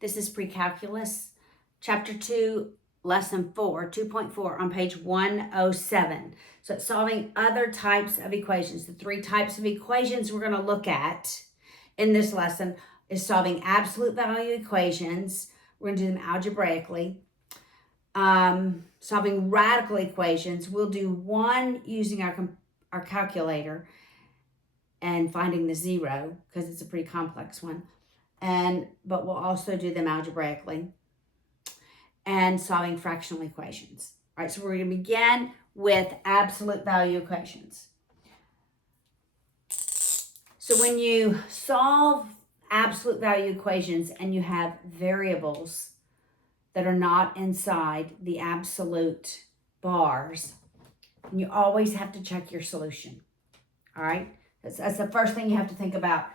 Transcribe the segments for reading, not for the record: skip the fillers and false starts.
This is Precalculus, Chapter 2, Lesson 4, 2.4 on page 107. So it's solving other types of equations. The three types of equations we're going to look at in this lesson is solving absolute value equations. We're going to do them algebraically. Solving radical equations. We'll do one using our calculator and finding the zero because it's a pretty complex one. But we'll also do them algebraically and solving fractional equations. All right, so we're going to begin with absolute value equations. So when you solve absolute value equations and you have variables that are not inside the absolute bars, you always have to check your solution. All right, that's the first thing you have to think about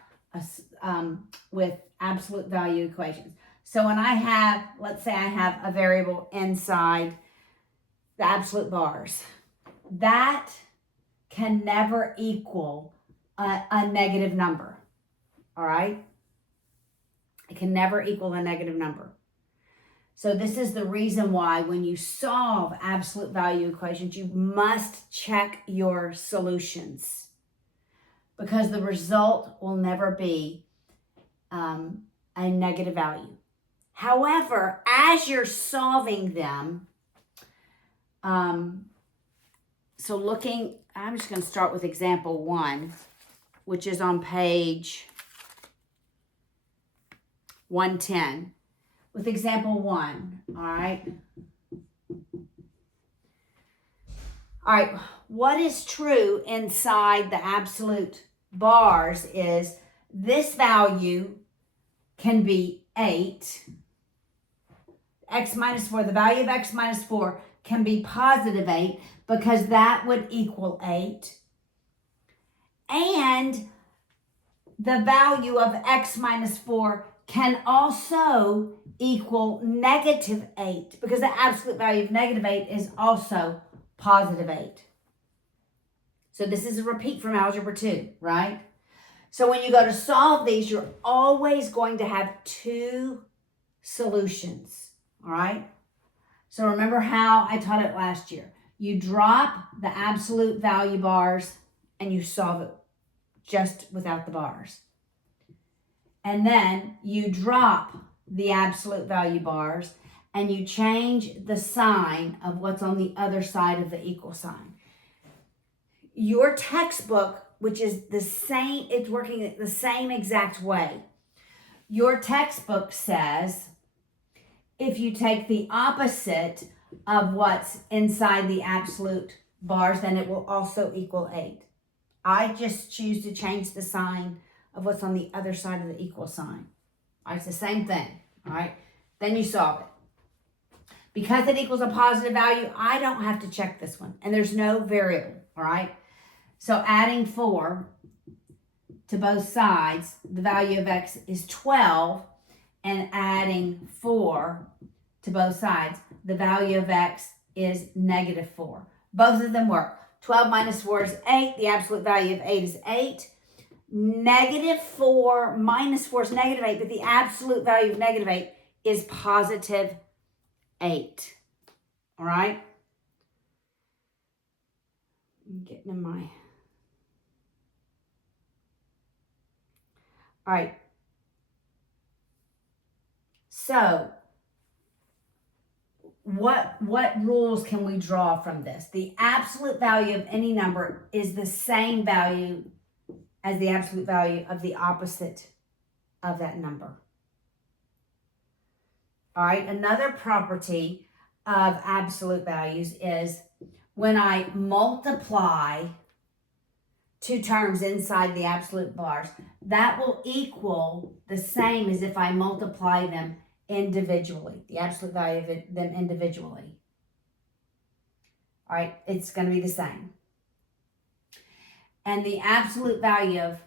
with absolute value equations. So when let's say I have a variable inside the absolute bars, that can never equal a negative number. All right, it can never equal a negative number. So this is the reason why when you solve absolute value equations, you must check your solutions, because the result will never be a negative value. However, as you're solving them, I'm just going to start with example 1, which is on page 110. With example 1, all right? All right, what is true inside the absolute bars is this value can be 8. X minus 4, the value of x minus 4 can be positive 8 because that would equal 8. And the value of x minus 4 can also equal negative 8 because the absolute value of negative 8 is also positive 8. So this is a repeat from Algebra 2, right? So when you go to solve these, you're always going to have two solutions, all right? So remember how I taught it last year. You drop the absolute value bars and you solve it just without the bars. And then you drop the absolute value bars and you change the sign of what's on the other side of the equal sign. Your textbook, which is the same, it's working the same exact way. Your textbook says if you take the opposite of what's inside the absolute bars, then it will also equal 8. I just choose to change the sign of what's on the other side of the equal sign. All right, it's the same thing, all right? Then you solve it. Because it equals a positive value, I don't have to check this one. And there's no variable, all right? So adding 4 to both sides, the value of x is 12. And adding 4 to both sides, the value of x is negative 4. Both of them work. 12 minus 4 is 8. The absolute value of 8 is 8. Negative 4 minus 4 is negative 8, but the absolute value of negative 8 is positive 8. All right? I'm getting in my... All right. So, what rules can we draw from this? The absolute value of any number is the same value as the absolute value of the opposite of that number. All right, another property of absolute values is when I multiply two terms inside the absolute bars, that will equal the same as if I multiply them individually, the absolute value of them individually. All right, it's going to be the same. And the absolute value of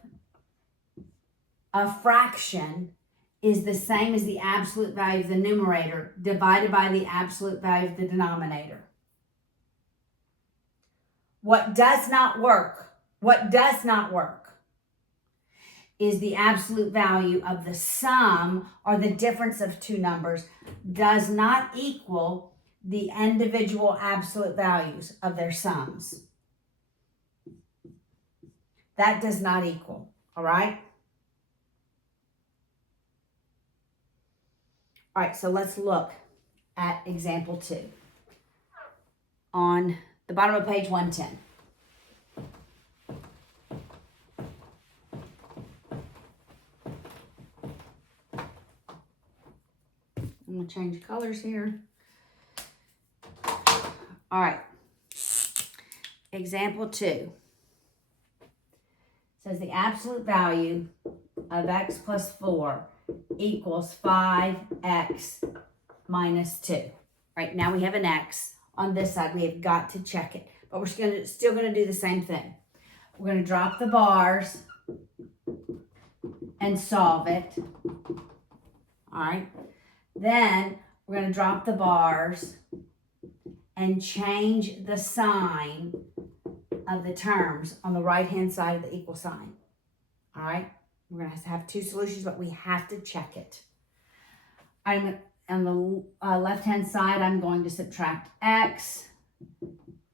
a fraction is the same as the absolute value of the numerator divided by the absolute value of the denominator. What does not work is the absolute value of the sum or the difference of two numbers does not equal the individual absolute values of their sums. That does not equal, all right? All right, so let's look at example 2 on the bottom of page 110. I'm going to change colors here. All right. Example 2 says the absolute value of x plus 4 equals 5x minus 2. Right, now we have an x. On this side, we have got to check it. But we're still going to do the same thing. We're going to drop the bars and solve it. All right. Then we're going to drop the bars and change the sign of the terms on the right-hand side of the equal sign. All right. We're going to have two solutions, but we have to check it. I'm on the left-hand side, I'm going to subtract x,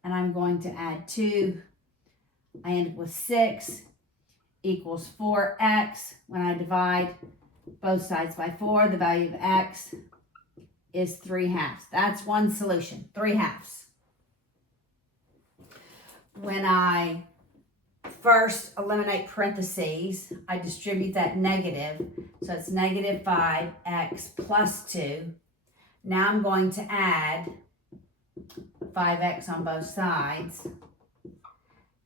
and I'm going to add 2. I end up with 6 equals 4x. When I divide both sides by 4, the value of x is 3/2. That's one solution, 3/2. When I first eliminate parentheses, I distribute that negative. So it's negative 5x plus 2. Now I'm going to add 5x on both sides.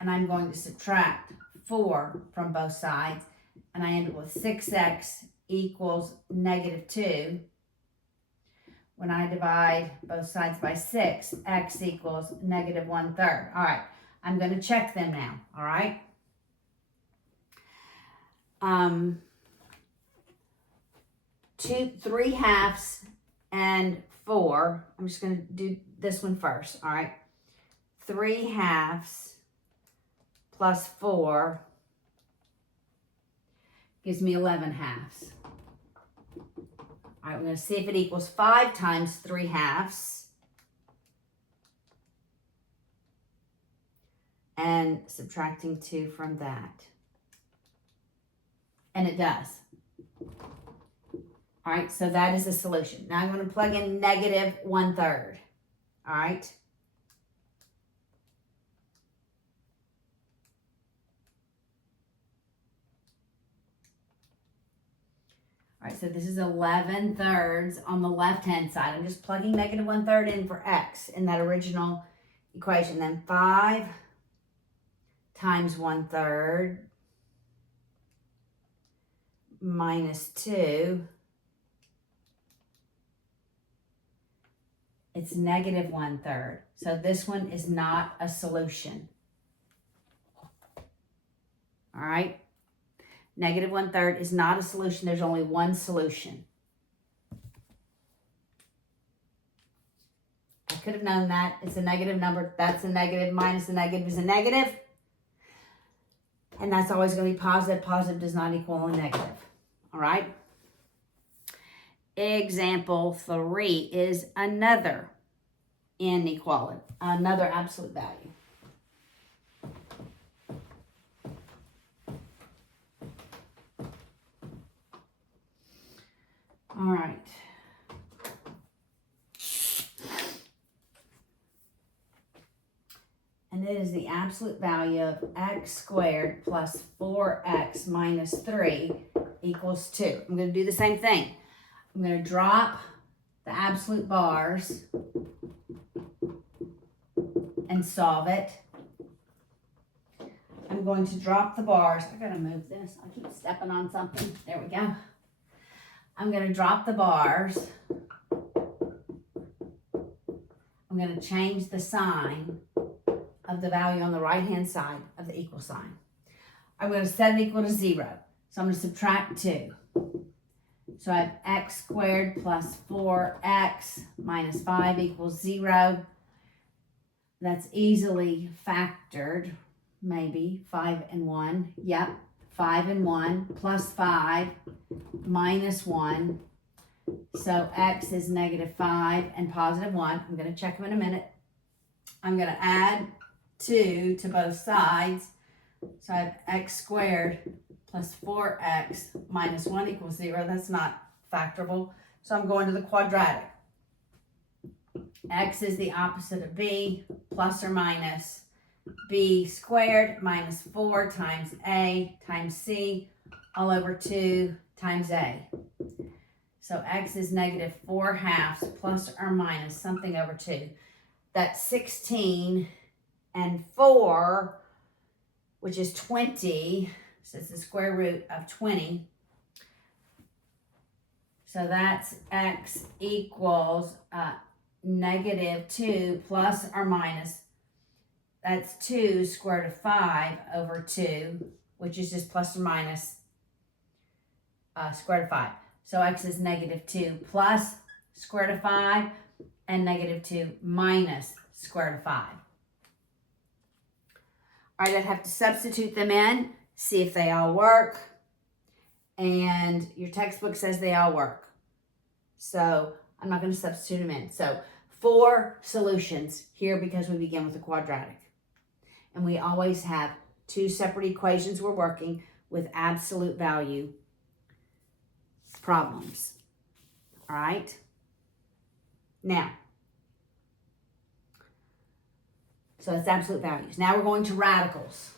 And I'm going to subtract 4 from both sides. And I end up with 6x equals negative 2. When I divide both sides by 6, x equals negative 1/3. All right, I'm going to check them now, all right? 3/2 and 4. I'm just going to do this one first, all right? 3/2 plus 4 gives me 11/2. All right, we're going to see if it equals 5 times 3/2. And subtracting 2 from that. And it does. All right, so that is the solution. Now I'm going to plug in negative 1/3. All right. All right, so this is 11/3 on the left-hand side. I'm just plugging negative 1/3 in for x in that original equation. Then 5 times 1/3 minus 2. It's negative 1/3. So this one is not a solution. All right. Negative 1/3 is not a solution. There's only one solution. I could have known that. It's a negative number. That's a negative. Minus a negative is a negative. And that's always going to be positive. Positive does not equal a negative. All right. Example 3 is another inequality, another absolute value. All right. And it is the absolute value of x squared plus 4x minus 3 equals 2. I'm going to do the same thing. I'm going to drop the absolute bars and solve it. I'm going to drop the bars. I got to move this. I keep stepping on something. There we go. I'm going to drop the bars. I'm going to change the sign of the value on the right-hand side of the equal sign. I'm going to set it equal to 0. So I'm going to subtract 2. So I have x squared plus 4x minus 5 equals 0. That's easily factored. Maybe 5 and 1. Yep. 5 and 1 plus 5 minus 1. So x is negative 5 and positive 1. I'm going to check them in a minute. I'm going to add 2 to both sides. So I have x squared plus 4x minus 1 equals 0. That's not factorable. So I'm going to the quadratic. X is the opposite of b, plus or minus b squared minus 4 times a times c all over 2 times a. So x is negative 4 halves plus or minus something over 2. That's 16 and 4, which is 20. So it's the square root of 20. So that's x equals negative 2 plus or minus. That's 2 square root of 5 over 2, which is just plus or minus square root of 5. So x is negative 2 plus square root of 5 and negative 2 minus square root of 5. All right, I'd have to substitute them in, see if they all work. And your textbook says they all work. So I'm not going to substitute them in. So 4 solutions here because we begin with a quadratic. And we always have 2 separate equations we're working with absolute value problems. All right? Now, so it's absolute values. Now we're going to radicals.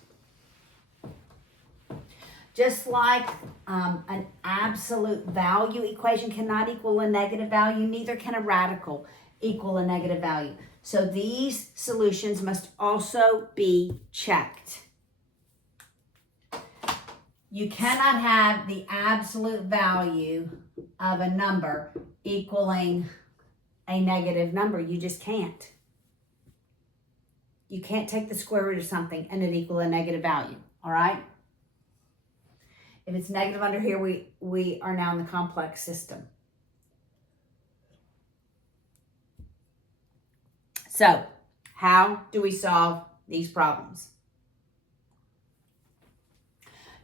Just like an absolute value equation cannot equal a negative value, neither can a radical equal a negative value. So these solutions must also be checked. You cannot have the absolute value of a number equaling a negative number. You just can't. You can't take the square root of something and it equal a negative value, all right? If it's negative under here, we are now in the complex system. So, how do we solve these problems?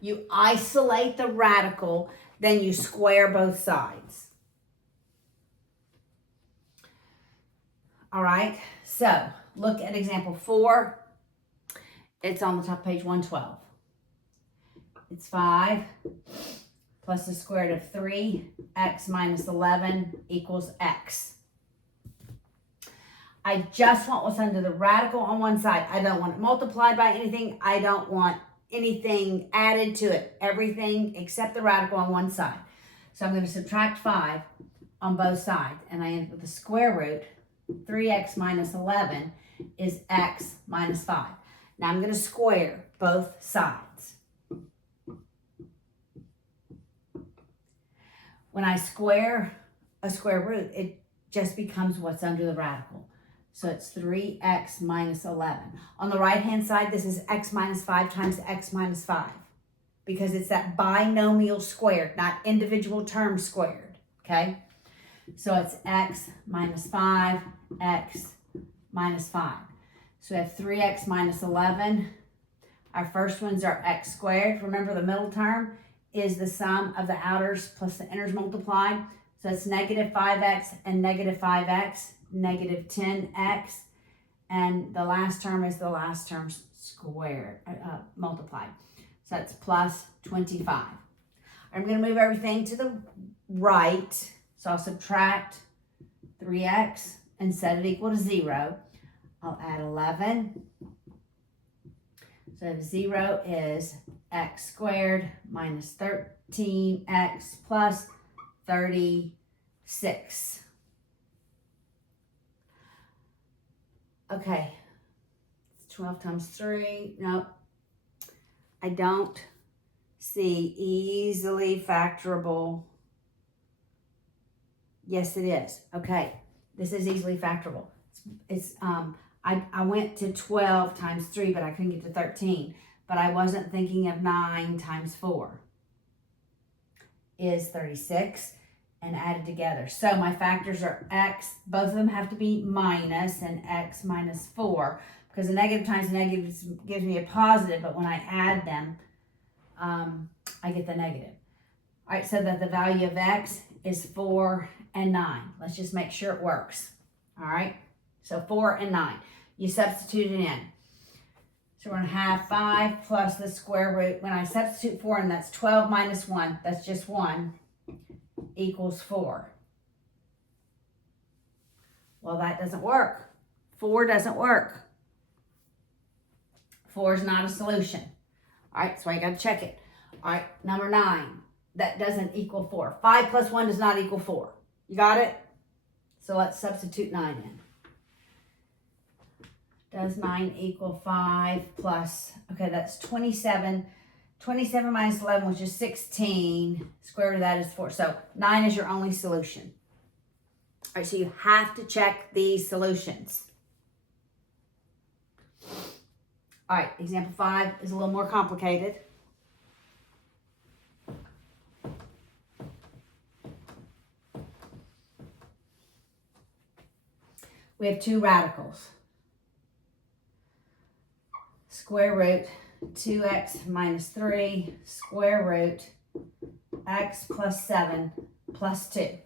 You isolate the radical, then you square both sides. All right, so look at example 4. It's on the top of page 112. It's 5 plus the square root of 3x minus 11 equals x. I just want what's under the radical on one side. I don't want it multiplied by anything. I don't want anything added to it. Everything except the radical on one side. So I'm going to subtract 5 on both sides. And I end up with the square root. 3x minus 11 is x minus 5. Now I'm going to square both sides. When I square a square root, it just becomes what's under the radical. So it's 3x minus 11. On the right-hand side, this is x minus 5 times x minus 5. Because it's that binomial squared, not individual terms squared. Okay? So it's x minus 5, x minus 5. So we have 3x minus 11. Our first ones are x squared. Remember, the middle term is the sum of the outers plus the inners multiplied. So it's negative 5x and negative 5x, negative 10x. And the last term is the last term squared, multiplied. So that's plus 25. I'm going to move everything to the right. So I'll subtract 3x and set it equal to 0. I'll add 11. So 0 is x squared minus 13x plus 36. Okay, it's 12 times 3. Nope. I don't see easily factorable. Yes, it is. Okay, this is easily factorable. I went to 12 times 3, but I couldn't get to 13. But I wasn't thinking of 9 times 4 is 36 and added together. So my factors are x. Both of them have to be minus and x minus 4 because a negative times a negative gives me a positive, but when I add them, I get the negative. All right, so that the value of x is 4 and 9. Let's just make sure it works. All right, so 4 and 9. You substitute it in. So we're going to have 5 plus the square root. When I substitute 4 in, that's 12 minus 1. That's just 1 equals 4. Well, that doesn't work. 4 doesn't work. 4 is not a solution. All right, so I got to check it. All right, number 9. That doesn't equal 4. 5 plus 1 does not equal 4. You got it? So let's substitute 9 in. Does 9 equal 5 plus, okay, that's 27. 27 minus 11, which is 16. Square root of that is 4. So 9 is your only solution. All right, so you have to check these solutions. All right, example 5 is a little more complicated. We have two radicals. Square root 2x minus 3, square root x plus 7 plus 2.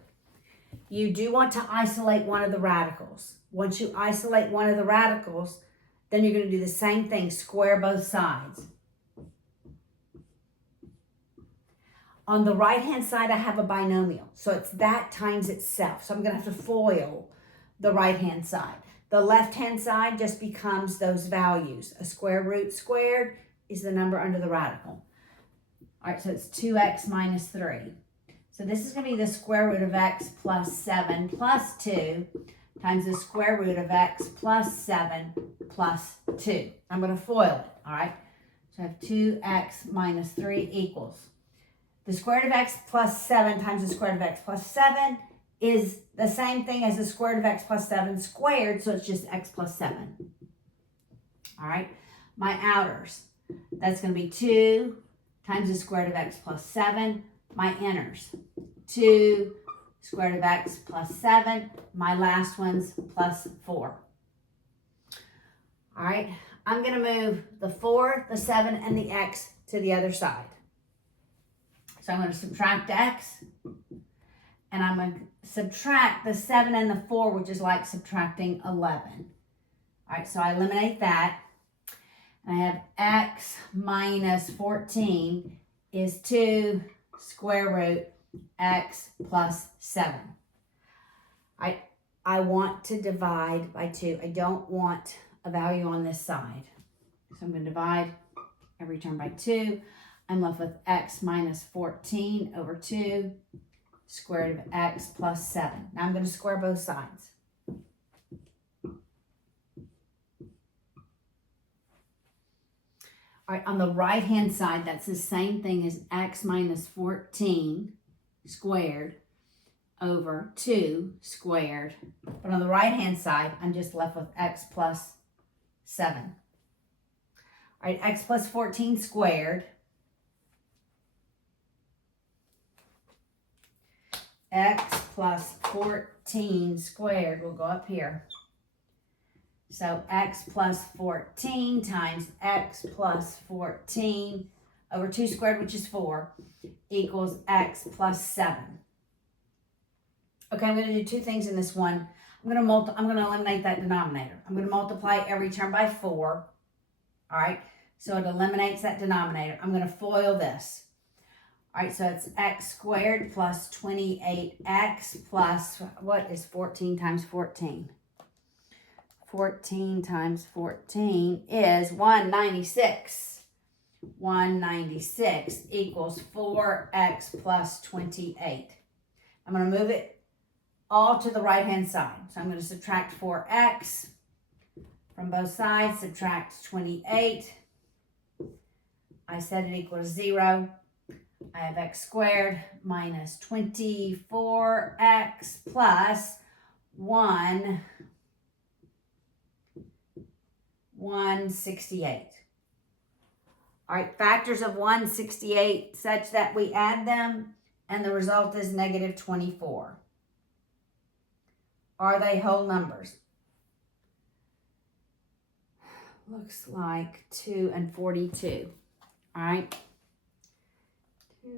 You do want to isolate one of the radicals. Once you isolate one of the radicals, then you're going to do the same thing, square both sides. On the right-hand side, I have a binomial. So it's that times itself. So I'm going to have to FOIL the right-hand side. The left-hand side just becomes those values. A square root squared is the number under the radical. All right, so it's 2x minus 3. So this is going to be the square root of x plus 7 plus 2 times the square root of x plus 7 plus 2. I'm going to FOIL it, all right? So I have 2x minus 3 equals. The square root of x plus 7 times the square root of x plus 7 is the same thing as the square root of x plus 7 squared, so it's just x plus 7. All right, my outers, that's going to be 2 times the square root of x plus 7. My inners, 2 square root of x plus 7. My last one's plus 4. All right, I'm going to move the 4, the 7, and the x to the other side. So I'm going to subtract x, and I'm going to subtract the 7 and the 4, which is like subtracting 11. All right, so I eliminate that. And I have x minus 14 is 2 square root x plus 7. I want to divide by 2. I don't want a value on this side. So I'm going to divide every term by 2. I'm left with x minus 14 over 2 square root of x plus 7. Now I'm going to square both sides. All right, on the right-hand side, that's the same thing as x minus 14 squared over 2 squared. But on the right-hand side, I'm just left with x plus 7. All right, x plus 14 squared. X plus 14 squared will go up here. So x plus 14 times x plus 14 over 2 squared, which is 4, equals x plus 7. Okay, I'm going to do two things in this one. I'm going to eliminate that denominator. I'm going to multiply every term by 4. All right, so it eliminates that denominator. I'm going to FOIL this. All right, so it's x squared plus 28x plus, what is 14 times 14? 14 times 14 is 196. 196 equals 4x plus 28. I'm going to move it all to the right-hand side. So I'm going to subtract 4x from both sides, subtract 28. I set it equals 0. I have x squared minus 24x plus 168. All right, factors of 168 such that we add them and the result is negative 24. Are they whole numbers? Looks like 2 and 42. All right. 2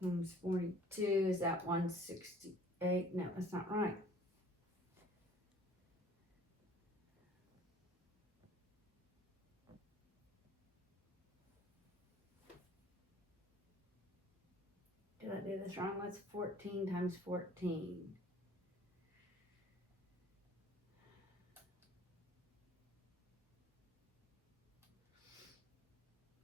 times 42, is that 168? No, that's not right. Did I do this wrong? What's 14 times 14?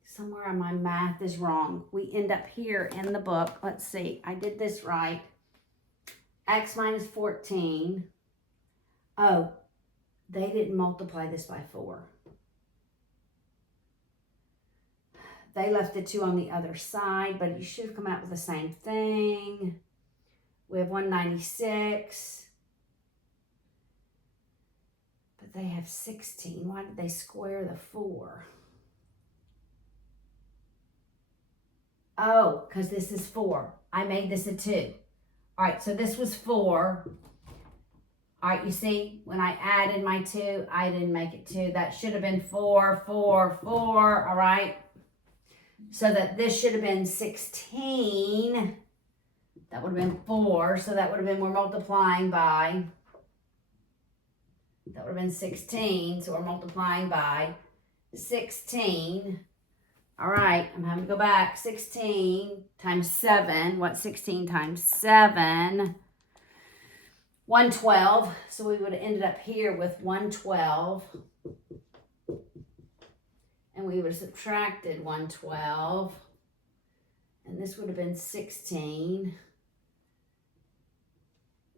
Somewhere on my math is wrong. We end up here in the book. Let's see. I did this right. X minus 14. Oh, they didn't multiply this by 4. They left the 2 on the other side, but you should have come out with the same thing. We have 196. But they have 16. Why did they square the 4? Oh, because this is 4. I made this a 2. All right, so this was 4. All right, you see, when I added my 2, I didn't make it 2. That should have been 4, 4, 4, all right? So that this should have been 16. That would have been 4, so that would have been, we're multiplying by, that would have been 16, so we're multiplying by 16. All right, I'm having to go back. 16 times 7. What's 16 times 7? 112. So we would have ended up here with 112. And we would have subtracted 112. And this would have been 16.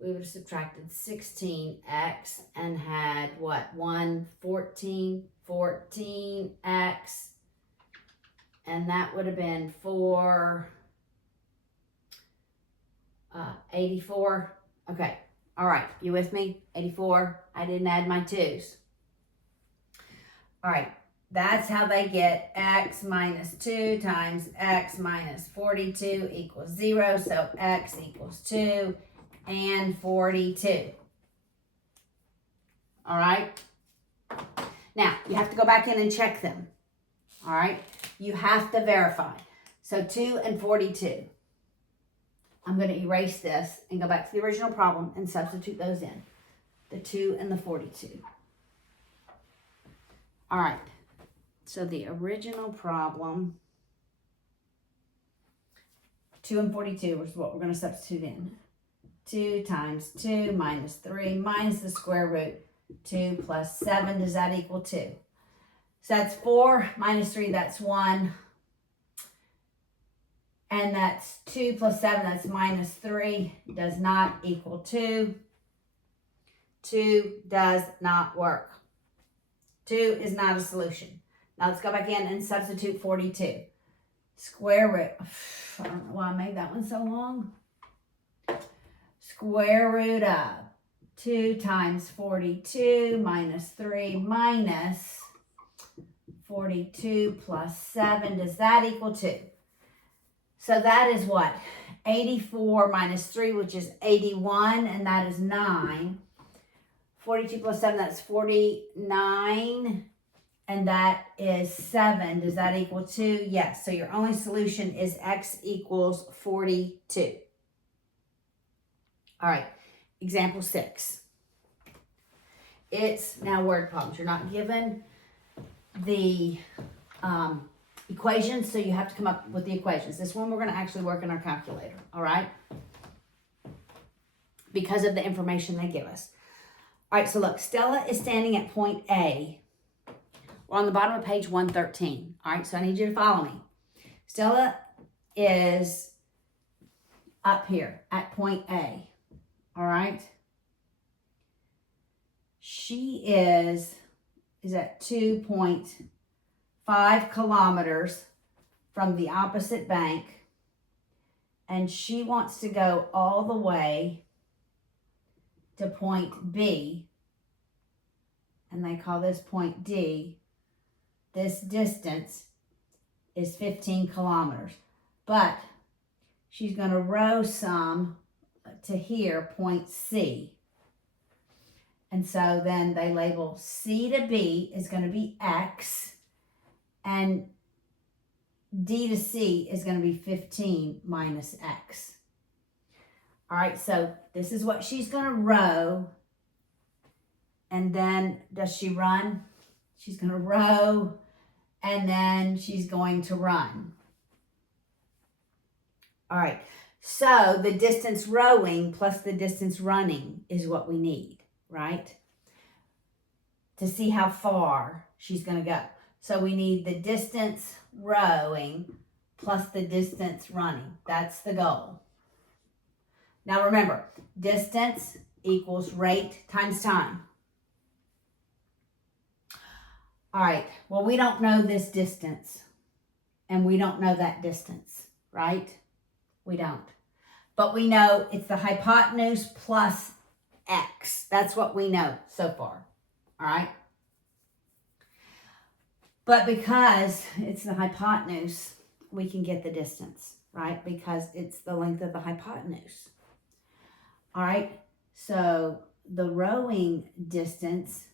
We would have subtracted 16x and had what? 114, 14x. And that would have been 84. Okay. All right. You with me? 84. I didn't add my 2's. All right. That's how they get x minus 2 times x minus 42 equals 0. So x equals 2 and 42. All right. Now, you have to go back in and check them. All right. You have to verify. So 2 and 42. I'm going to erase this and go back to the original problem and substitute those in. The 2 and the 42. All right. So the original problem, 2 and 42 is what we're going to substitute in. 2 times 2 minus 3 minus the square root. 2 plus 7, does that equal 2? So that's 4 minus 3, that's 1. And that's 2 plus 7, that's minus 3, does not equal 2. 2 does not work. 2 is not a solution. Now let's go back in and substitute 42. Square root, I don't know why I made that one so long. Square root of 2 times 42 minus 3 minus 42 plus 7. Does that equal 2? So that is what? 84 minus 3, which is 81, and that is 9. 42 plus 7, that's 49, and that is 7. Does that equal 2? Yes. So your only solution is x equals 42. All right. Example 6. It's now word problems. You're not given the equations, so you have to come up with the equations. This one we're going to actually work in our calculator, all right? Because of the information they give us. All right, so look, Stella is standing at point A. We're on the bottom of page 113, all right? So I need you to follow me. Stella is up here at point A, all right? She is at 2.5 kilometers from the opposite bank, and she wants to go all the way to point B, and they call this point D. This distance is 15 kilometers, but she's going to row some to here, point C. And so then they label C to B is going to be X, and D to C is going to be 15 minus X. All right, so this is what she's going to row. And then does she run? She's going to row, and then she's going to run. All right, so the distance rowing plus the distance running is what we need, right? To see how far she's going to go. So we need the distance rowing plus the distance running. That's the goal. Now remember, distance equals rate times time. All right, well, we don't know this distance, and we don't know that distance, right? We don't. But we know it's the hypotenuse plus X. That's what we know so far, all right? But because it's the hypotenuse, we can get the distance, right? Because it's the length of the hypotenuse. All right, so the rowing distance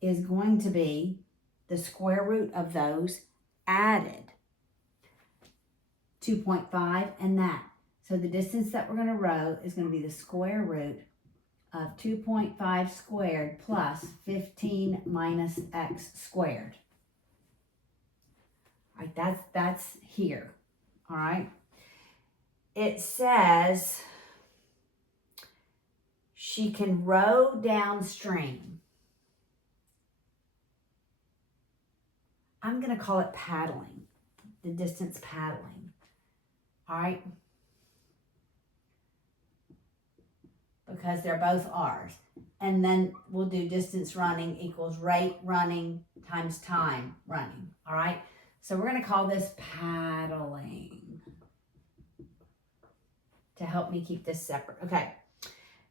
is going to be the square root of those added 2.5 and that. So the distance that we're going to row is going to be the square root of 2.5 squared plus 15 minus X squared. All right, that's here. All right. It says she can row downstream. I'm going to call it paddling, the distance paddling. All right. Because they're both R's. And then we'll do distance running equals rate running times time running. All right. So we're going to call this paddling to help me keep this separate. Okay.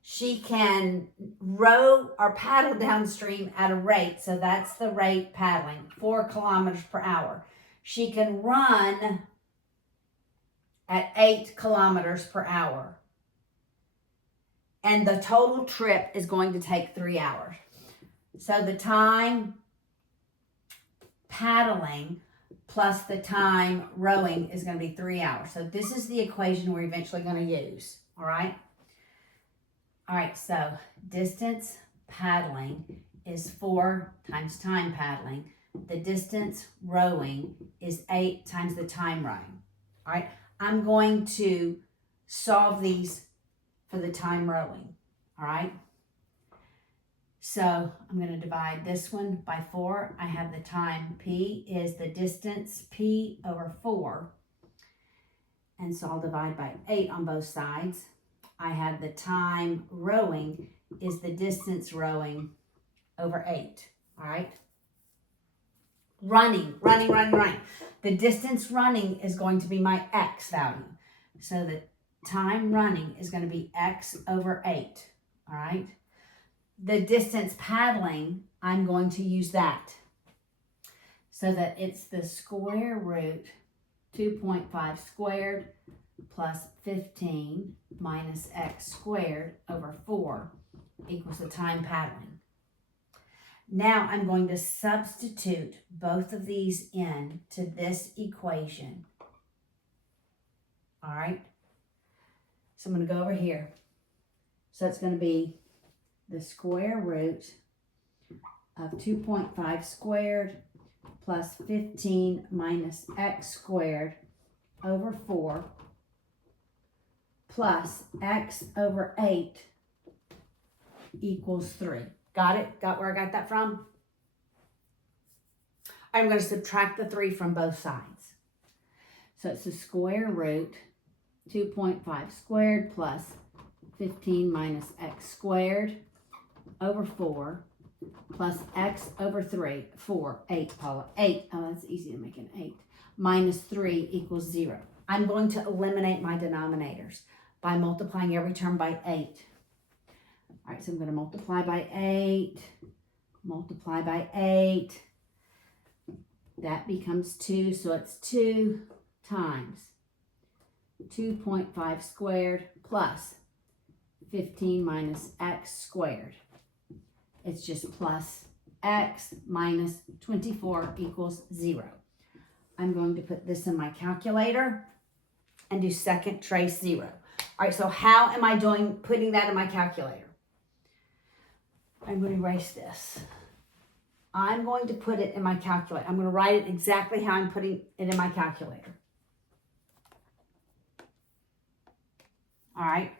She can row or paddle downstream at a rate. So that's the rate paddling, 4 kilometers per hour. She can run at 8 kilometers per hour. And the total trip is going to take 3 hours. So the time paddling plus the time rowing is going to be 3 hours. So this is the equation we're eventually going to use. All right. All right. So distance paddling is 4 times time paddling. The distance rowing is 8 times the time rowing. All right. I'm going to solve these for the time rowing. All right. So I'm going to divide this one by 4. I have the time. P is the distance, P over 4. And so I'll divide by 8 on both sides. I have the time rowing is the distance rowing over 8. All right. Running. The distance running is going to be my X value. So the time running is going to be X over 8. All right. The distance paddling, I'm going to use that. So that it's the square root 2.5 squared plus 15 minus X squared over 4 equals the time paddling. Now I'm going to substitute both of these in to this equation. All right. So I'm going to go over here. So it's going to be the square root of 2.5 squared plus 15 minus X squared over 4 plus X over 8 equals 3. Got it? Got where I got that from? I'm going to subtract the 3 from both sides. So it's the square root 2.5 squared plus 15 minus X squared over 4 plus X over 3, 4, 8, Paula, 8. Oh, that's easy to make an 8. Minus 3 equals 0. I'm going to eliminate my denominators by multiplying every term by 8. All right, so I'm going to multiply by 8, multiply by 8. That becomes 2, so it's 2 times 2.5 squared plus 15 minus X squared. It's just plus X minus 24 equals 0. I'm going to put this in my calculator and do second trace 0. All right, so how am I putting that in my calculator? I'm going to erase this. I'm going to put it in my calculator. I'm going to write it exactly how I'm putting it in my calculator. All right.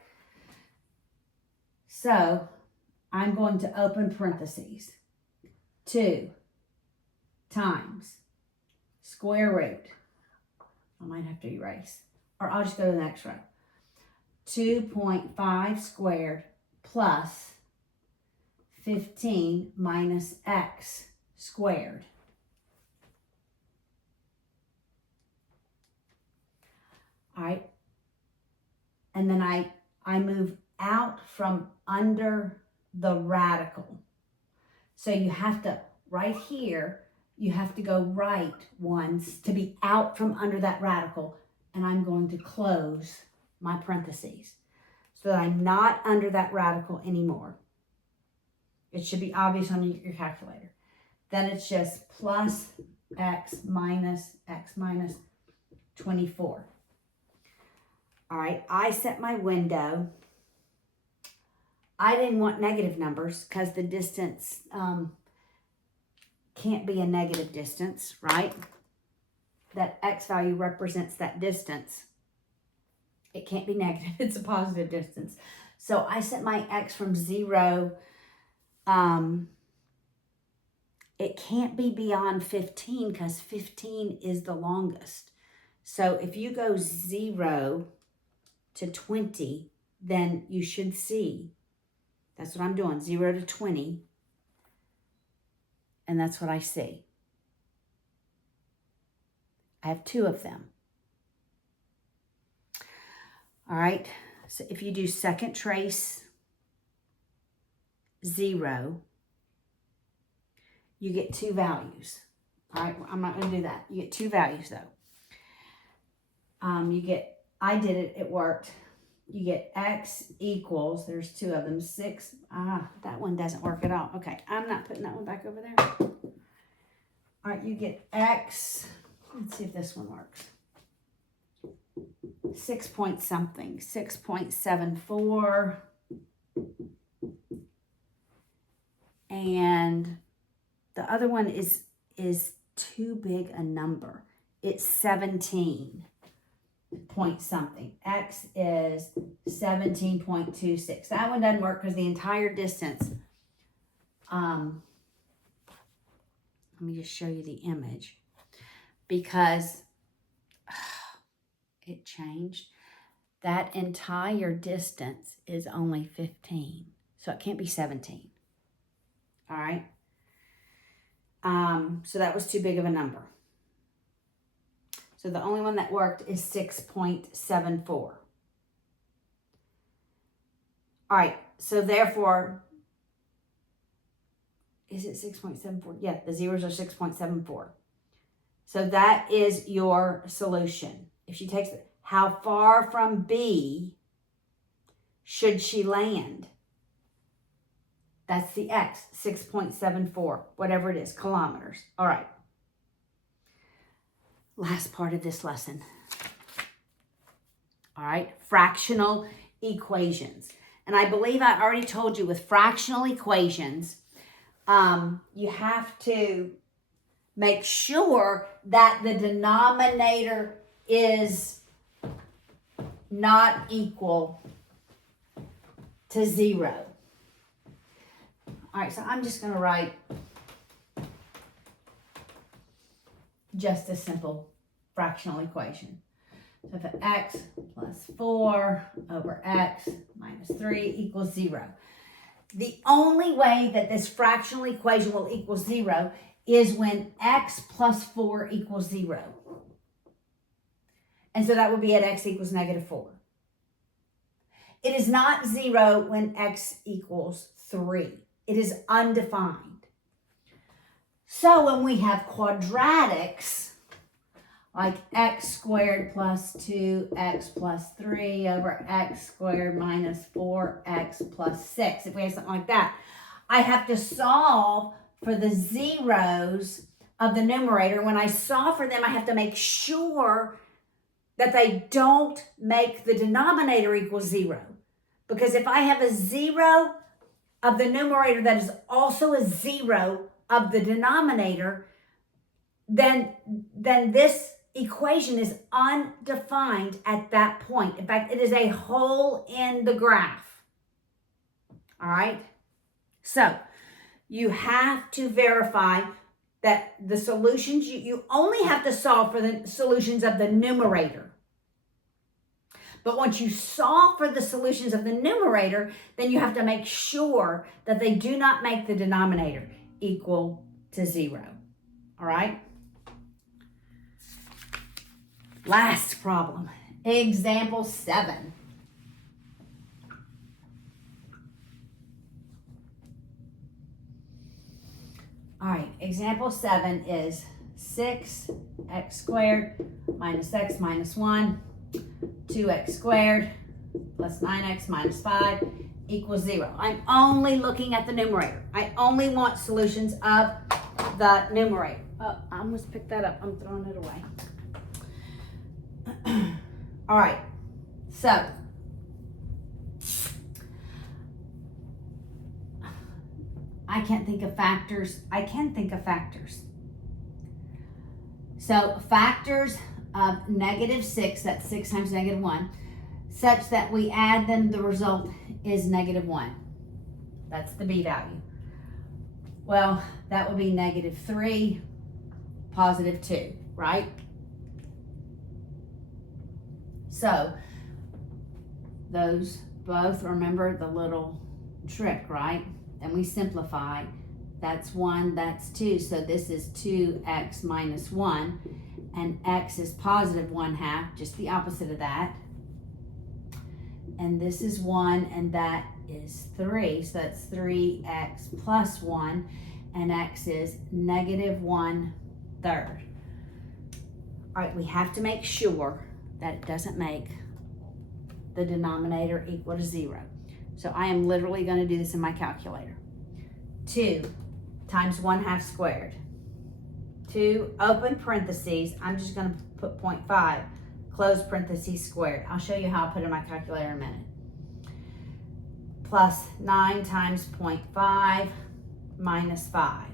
So I'm going to open parentheses. 2 times square root. I might have to erase. Or I'll just go to the next row. 2.5 squared plus 15 minus x squared. All right. And then I move out from under the radical. So you have to, right here, you have to go right once to be out from under that radical. And I'm going to close my parentheses so that I'm not under that radical anymore. It should be obvious on your calculator. Then it's just plus x minus 24. All right, I set my window. I didn't want negative numbers because the distance can't be a negative distance, right? That x value represents that distance. It can't be negative. It's a positive distance. So I set my x from 0. It can't be beyond 15 because 15 is the longest. So if you go 0 to 20, then you should see. That's what I'm doing, 0 to 20. And that's what I see. I have 2 of them. All right, so if you do second trace 0, you get 2 values. All right, I'm not going to do that. You get 2 values though. I did it, it worked. You get x equals, there's 2 of them, 6. That one doesn't work at all. Okay, I'm not putting that one back over there. All right, you get x, let's see if this one works. 6 point something, 6.74. And the other one is too big a number. It's 17 point something. X is 17.26. That one doesn't work because the entire distance, let me just show you the image because it changed. That entire distance is only 15. So it can't be 17. All right. So that was too big of a number. So the only one that worked is 6.74. All right. So therefore, is it 6.74? Yeah, the zeros are 6.74. So that is your solution. If she takes it, how far from B should she land? That's the x, 6.74, whatever it is, kilometers. All right. Last part of this lesson. All right, fractional equations. And I believe I already told you with fractional equations, you have to make sure that the denominator is not equal to 0. All right, so I'm just going to write just a simple fractional equation. So if x plus 4 over x minus 3 equals 0. The only way that this fractional equation will equal 0 is when x plus 4 equals 0. And so that would be at x equals negative 4. It is not 0 when x equals 3. It is undefined. So when we have quadratics, like x squared plus 2x plus 3 over x squared minus 4x plus 6, if we have something like that, I have to solve for the zeros of the numerator. When I solve for them, I have to make sure that they don't make the denominator equal 0. Because if I have a 0 of the numerator that is also a 0 of the denominator, then this equation is undefined at that point. In fact, it is a hole in the graph. All right? So you have to verify that the solutions, you only have to solve for the solutions of the numerator. But once you solve for the solutions of the numerator, then you have to make sure that they do not make the denominator equal to 0. All right? Last problem, example 7. All right, example 7 is 6x squared minus x minus 1, 2x squared plus 9x minus 5 equals 0. I'm only looking at the numerator. I only want solutions of the numerator. Oh, I almost picked that up. I'm throwing it away. All right, so I can't think of factors. I can think of factors. So factors of -6, that's 6 times -1, such that we add them, the result is -1. That's the B value. Well, that would be -3, +2, right? So those both, remember the little trick, right? And we simplify. That's 1, that's 2. So this is 2x minus 1. And x is +1/2, just the opposite of that. And this is 1, and that is 3. So that's 3x plus 1. And x is -1/3. All right, we have to make sure that it doesn't make the denominator equal to 0. So I am literally going to do this in my calculator. 2 times 1/2 squared. 2, open parentheses, I'm just going to put 0.5, close parentheses squared. I'll show you how I put it in my calculator in a minute. Plus 9 times 0.5 minus 5.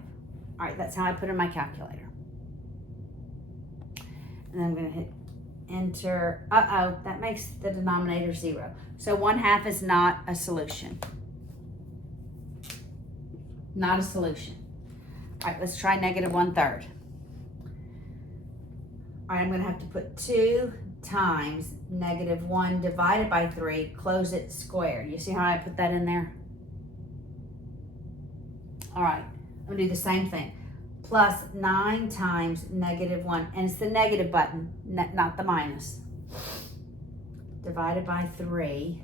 All right, that's how I put it in my calculator. And then I'm going to hit enter. That makes the denominator 0. So 1/2 is not a solution. Not a solution. All right, let's try -1/3. All right, I'm going to have to put 2 times -1 divided by 3, close it squared. You see how I put that in there? All right, I'm going to do the same thing. Plus 9 times -1, and it's the negative button, not the minus. Divided by 3.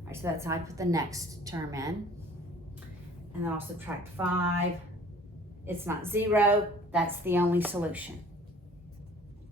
All right, so that's how I put the next term in. And then I'll subtract 5. It's not 0. That's the only solution.